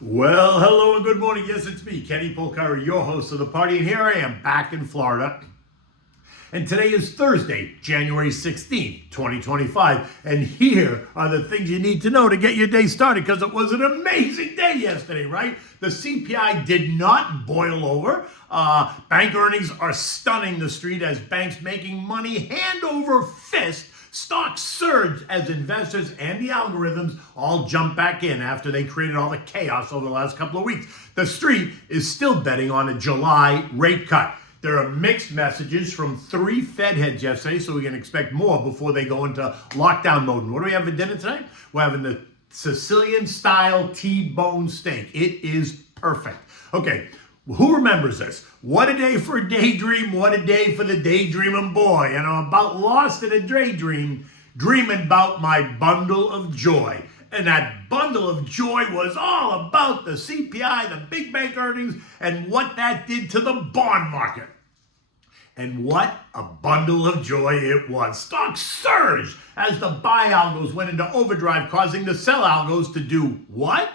Well, hello and good morning. Yes, it's me, Kenny Polcari, your host of the party, and here I am back in Florida. And today is Thursday, January 16th, 2025. And here are the things you need to know to get your day started, because it was an amazing day yesterday, right? The CPI did not boil over. Bank earnings are stunning the street as banks making money hand over fist. Stocks surged as investors and the algorithms all jumped back in after they created all the chaos over the last couple of weeks. The street is still betting on a July rate cut. There are mixed messages from 3 Fed heads yesterday, so we can expect more before they go into lockdown mode. And what do we have for dinner tonight? We're having the Sicilian-style T-bone steak. It is perfect. Okay. Who remembers this? What a day for a daydream, what a day for the daydreaming boy. And I'm about lost in a daydream, dreaming about my bundle of joy. And that bundle of joy was all about the CPI, the big bank earnings, and what that did to the bond market. And what a bundle of joy it was. Stocks surged as the buy algos went into overdrive, causing the sell algos to do what?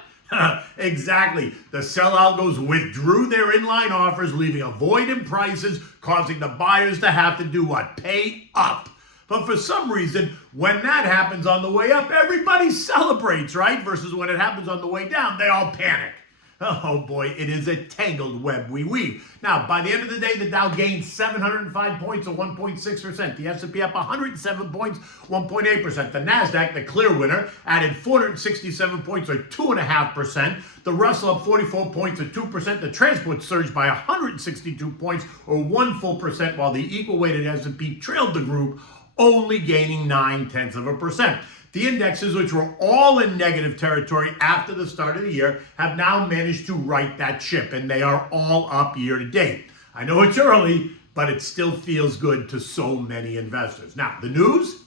Exactly. The sell algos withdrew their inline offers, leaving a void in prices, causing the buyers to have to do what? Pay up. But for some reason, when that happens on the way up, everybody celebrates, right? Versus when it happens on the way down, they all panic. Oh boy, it is a tangled web we weave. Now, by the end of the day, the Dow gained 705 points or 1.6%. The S&P up 107 points, 1.8%. The Nasdaq, the clear winner, added 467 points or 2.5%. The Russell up 44 points or 2%. The transport surged by 162 points or 1%, while the equal-weighted S&P trailed the group, only gaining 0.9%. The indexes, which were all in negative territory after the start of the year, have now managed to right that ship, and they are all up year to date. I know it's early, but it still feels good to so many investors. Now, the news?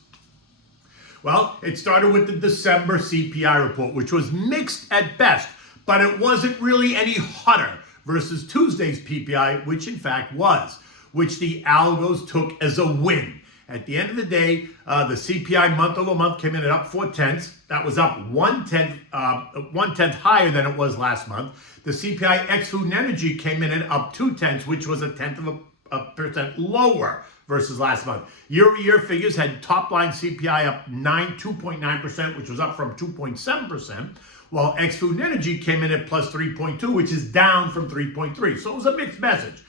Well, it started with the December CPI report, which was mixed at best, but it wasn't really any hotter versus Tuesday's PPI, which in fact was, which the algos took as a win. At the end of the day, the CPI month over month came in at up 0.4. That was up one tenth higher than it was last month. The CPI ex food and energy came in at up 0.2, which was 0.1% lower versus last month. Year-over-year figures had top line CPI up 2.9%, which was up from 2.7%, while ex food and energy came in at plus 3.2, which is down from 3.3. So it was a mixed message.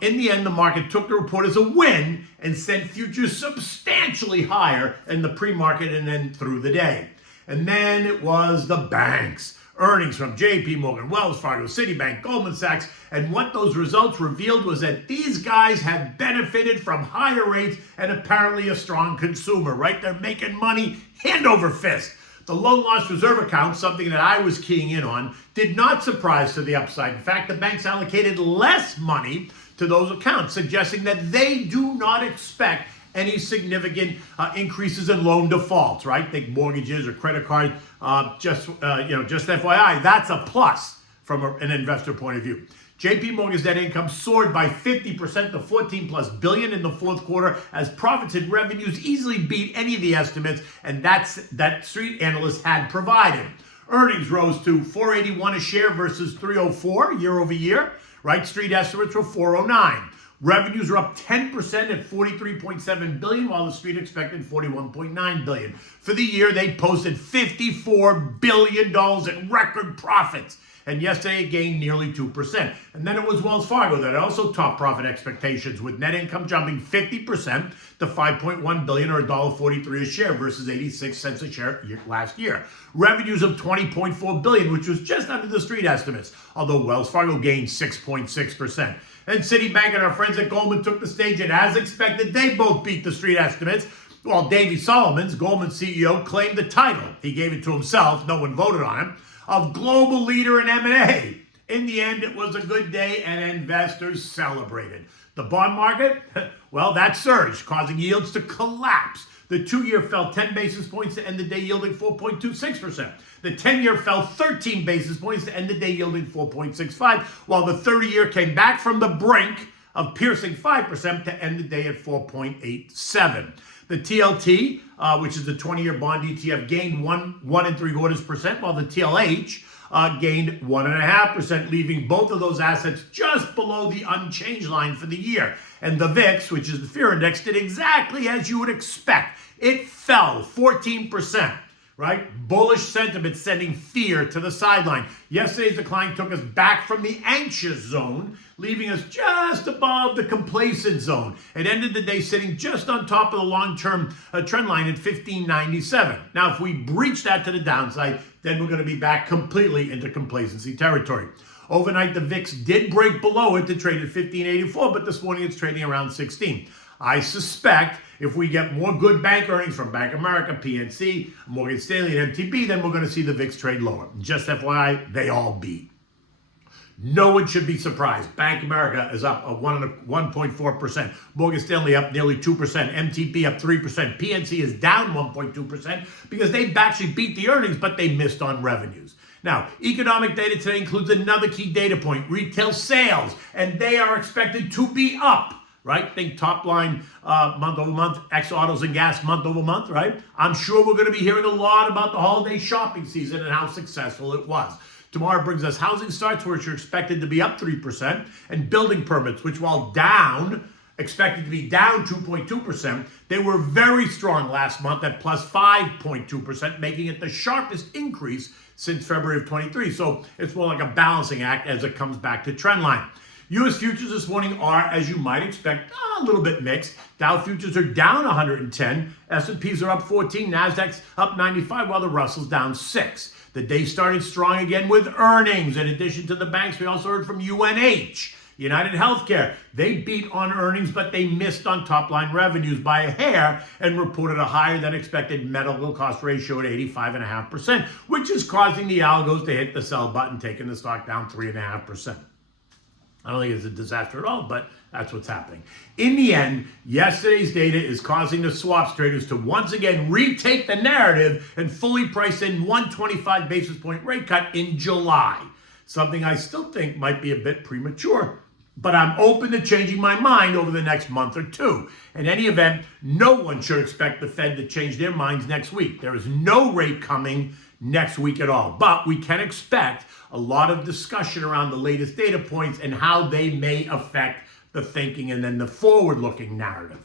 In the end, the market took the report as a win and sent futures substantially higher in the pre-market and then through the day. And then it was the banks. Earnings from JPMorgan, Wells Fargo, Citibank, Goldman Sachs, and what those results revealed was that these guys have benefited from higher rates and apparently a strong consumer, right? They're making money hand over fist. The loan loss reserve account, something that I was keying in on, did not surprise to the upside. In fact, the banks allocated less money to those accounts, suggesting that they do not expect any significant increases in loan defaults, right? Think mortgages or credit cards. Just FYI, that's a plus from an investor point of view. JPMorgan's net income soared by 50% to $14+ billion in the fourth quarter as profits and revenues easily beat any of the estimates, and that street analysts had provided. Earnings rose to $4.81 a share versus $3.04 year over year, right? Street estimates were $4.09. Revenues are up 10% at $43.7 billion, while the street expected $41.9 billion. For the year, they posted $54 billion in record profits. And yesterday it gained nearly 2%. And then it was Wells Fargo that also topped profit expectations, with net income jumping 50% to $5.1 billion or $1.43 a share versus 86 cents a share last year. Revenues of $20.4 billion, which was just under the street estimates, although Wells Fargo gained 6.6%. And Citibank and our friends at Goldman took the stage, and as expected, they both beat the street estimates. While Davey Solomons, Goldman CEO, claimed the title. He gave it to himself. No one voted on him. Of global leader in M&A. In the end, it was a good day and investors celebrated. The bond market, well, that surged, causing yields to collapse. The 2-year fell 10 basis points to end the day yielding 4.26%. The 10-year fell 13 basis points to end the day yielding 4.65%, while the 30-year came back from the brink of piercing 5% to end the day at 4.87%. The TLT, which is the 20-year bond ETF, gained 1.75%, while the TLH gained 1.5%, leaving both of those assets just below the unchanged line for the year. And the VIX, which is the fear index, did exactly as you would expect. It fell 14%. Right? Bullish sentiment sending fear to the sideline. Yesterday's decline took us back from the anxious zone, leaving us just above the complacent zone. It ended the day sitting just on top of the long-term trend line at 1597. Now, if we breach that to the downside, then we're going to be back completely into complacency territory. Overnight, the VIX did break below it to trade at 1584, but this morning it's trading around 16. I suspect if we get more good bank earnings from Bank of America, PNC, Morgan Stanley, and MTB, then we're going to see the VIX trade lower. Just FYI, they all beat. No one should be surprised. Bank of America is up 1.4%. Morgan Stanley up nearly 2%. MTB up 3%. PNC is down 1.2% because they actually beat the earnings, but they missed on revenues. Now, economic data today includes another key data point, retail sales, and they are expected to be up. Right? Think top line month over month, ex autos and gas month over month, right? I'm sure we're going to be hearing a lot about the holiday shopping season and how successful it was. Tomorrow brings us housing starts, which are expected to be up 3%, and building permits, which while down, expected to be down 2.2%, they were very strong last month at plus 5.2%, making it the sharpest increase since February of 23. So it's more like a balancing act as it comes back to trend line. U.S. futures this morning are, as you might expect, a little bit mixed. Dow futures are down 110. S&Ps are up 14. Nasdaq's up 95, while the Russell's down 6. The day started strong again with earnings. In addition to the banks, we also heard from UNH, United Healthcare. They beat on earnings, but they missed on top-line revenues by a hair and reported a higher-than-expected medical cost ratio at 85.5%, which is causing the algos to hit the sell button, taking the stock down 3.5%. I don't think it's a disaster at all, but that's what's happening. In the end, yesterday's data is causing the swaps traders to once again retake the narrative and fully price in 125 basis point rate cut in July. Something I still think might be a bit premature, but I'm open to changing my mind over the next month or two. In any event, no one should expect the Fed to change their minds next week. There is no rate coming next week at all, but we can expect a lot of discussion around the latest data points and how they may affect the thinking and then the forward-looking narrative.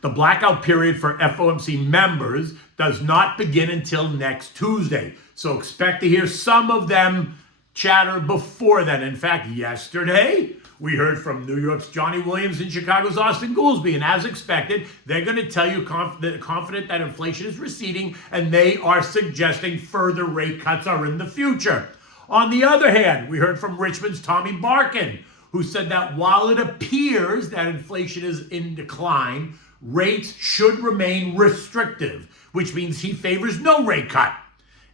The blackout period for FOMC members does not begin until next Tuesday, so expect to hear some of them chatter before then. In fact, yesterday, we heard from New York's Johnny Williams and Chicago's Austin Goolsbee, and as expected, they're going to tell you confident that inflation is receding, and they are suggesting further rate cuts are in the future. On the other hand, we heard from Richmond's Tommy Barkin, who said that while it appears that inflation is in decline, rates should remain restrictive, which means he favors no rate cut.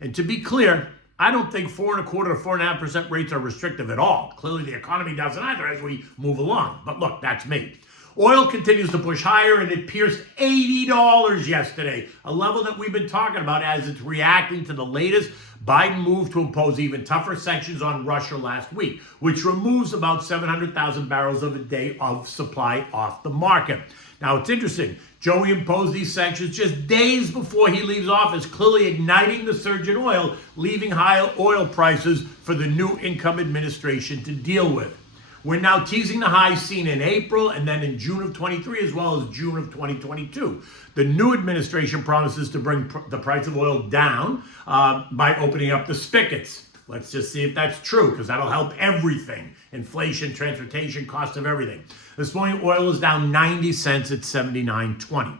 And to be clear, I don't think 4.25% to 4.5% rates are restrictive at all. Clearly, the economy doesn't either as we move along. But look, that's me. Oil continues to push higher, and it pierced $80 yesterday, a level that we've been talking about as it's reacting to the latest Biden move to impose even tougher sanctions on Russia last week, which removes about 700,000 barrels a day of supply off the market. Now, it's interesting. Joey imposed these sanctions just days before he leaves office, clearly igniting the surge in oil, leaving high oil prices for the new income administration to deal with. We're now teasing the highs seen in April and then in June of 23 as well as June of 2022. The new administration promises to bring the price of oil down by opening up the spigots. Let's just see if that's true, because that'll help everything. Inflation, transportation, cost of everything. This morning, oil is down 90 cents at $79.20.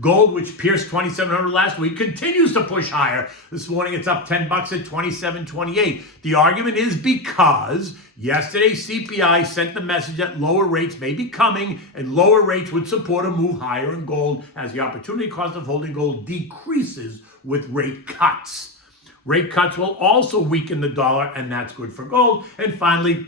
Gold, which pierced 2,700 last week, continues to push higher. This morning, it's up $10 at $27.28. The argument is because yesterday's CPI sent the message that lower rates may be coming, and lower rates would support a move higher in gold as the opportunity cost of holding gold decreases with rate cuts. Rate cuts will also weaken the dollar, and that's good for gold. And finally,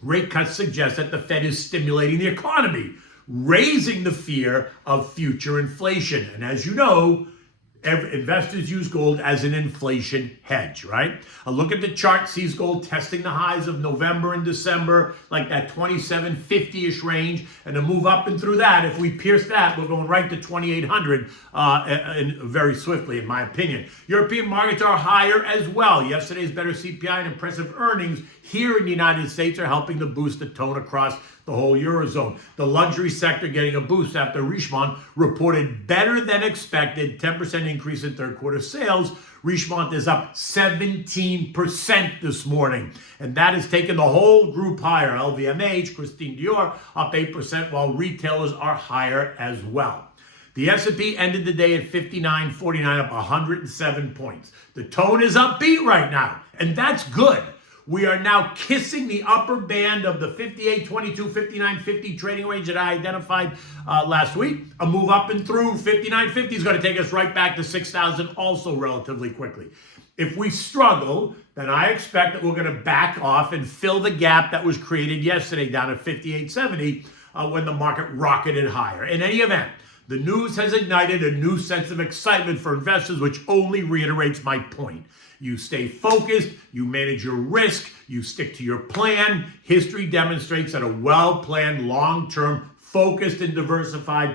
rate cuts suggest that the Fed is stimulating the economy, raising the fear of future inflation. And as you know, Investors use gold as an inflation hedge, right? A look at the chart sees gold testing the highs of November and December, like that 2750-ish range, and to move up and through that, if we pierce that, we're going right to 2800 very swiftly, in my opinion. European markets are higher as well. Yesterday's better CPI and impressive earnings here in the United States are helping to boost the tone across the whole Eurozone. The luxury sector getting a boost after Richemont reported better than expected 10% increase in third quarter sales. Richemont is up 17% this morning, and that has taken the whole group higher. LVMH, Christian Dior up 8%, while retailers are higher as well. The S&P ended the day at 59.49, up 107 points. The tone is upbeat right now, and that's good. We are now kissing the upper band of the 58.22, 59.50 trading range that I identified last week. A move up and through 59.50 is going to take us right back to 6,000 also relatively quickly. If we struggle, then I expect that we're going to back off and fill the gap that was created yesterday down at 58.70 when the market rocketed higher. In any event, the news has ignited a new sense of excitement for investors, which only reiterates my point. You stay focused, you manage your risk, you stick to your plan. History demonstrates that a well-planned, long-term, focused, and diversified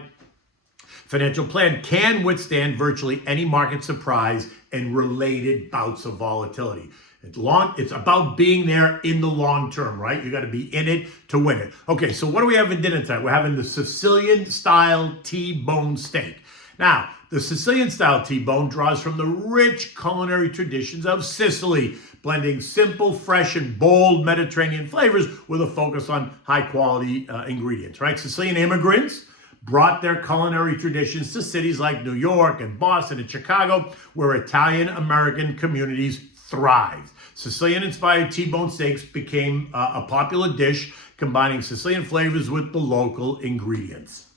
financial plan can withstand virtually any market surprise and related bouts of volatility. It's about being there in the long term, right? You got to be in it to win it. Okay, so what do we have for dinner tonight? We're having the Sicilian-style T-bone steak. Now, the Sicilian-style T-bone draws from the rich culinary traditions of Sicily, blending simple, fresh, and bold Mediterranean flavors with a focus on high-quality ingredients, right? Sicilian immigrants brought their culinary traditions to cities like New York and Boston and Chicago, where Italian-American communities thrived. Sicilian-inspired T-bone steaks became a popular dish, combining Sicilian flavors with the local ingredients.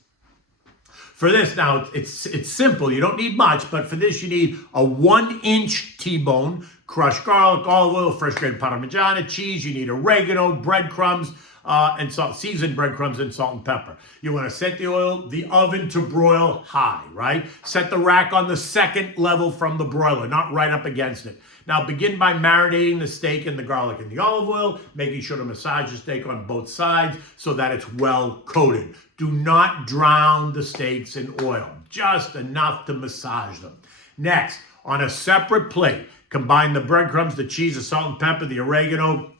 For this, now, it's simple. You don't need much, but for this, you need a 1-inch T-bone, crushed garlic, olive oil, fresh grated Parmigiana cheese. You need oregano, breadcrumbs, and salt, seasoned breadcrumbs and salt and pepper. You want to set the oven to broil high, right? Set the rack on the second level from the broiler, not right up against it. Now begin by marinating the steak in the garlic and the olive oil, making sure to massage the steak on both sides so that it's well coated. Do not drown the steaks in oil, just enough to massage them. Next, on a separate plate, combine the breadcrumbs, the cheese, the salt and pepper, the oregano,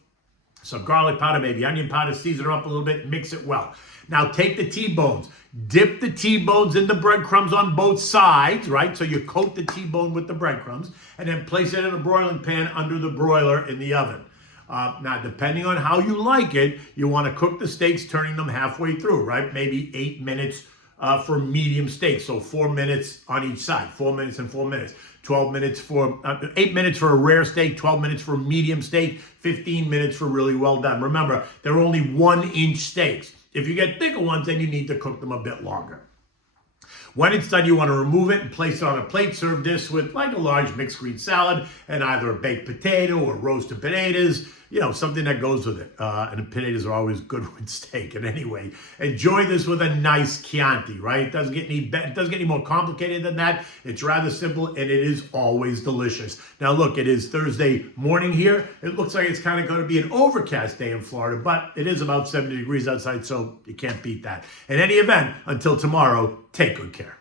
some garlic powder, maybe onion powder, season it up a little bit, mix it well. Now take the T-bones, dip the T-bones in the breadcrumbs on both sides, right? So you coat the T-bone with the breadcrumbs, and then place it in a broiling pan under the broiler in the oven. Now, depending on how you like it, you want to cook the steaks, turning them halfway through, right? Maybe 8 minutes for medium steak. So 4 minutes on each side, 4 minutes and 4 minutes. 12 minutes for, 8 minutes for a rare steak, 12 minutes for medium steak, 15 minutes for really well done. Remember, they're only 1-inch steaks. If you get thicker ones, then you need to cook them a bit longer. When it's done, you want to remove it and place it on a plate. Serve this with like a large mixed green salad and either a baked potato or roasted potatoes, you know, something that goes with it. And the potatoes are always good with steak. And anyway, enjoy this with a nice Chianti, right? It doesn't get any more complicated than that. It's rather simple, and it is always delicious. Now, look, it is Thursday morning here. It looks like it's kind of going to be an overcast day in Florida, but it is about 70 degrees outside, so you can't beat that. In any event, until tomorrow, take good care.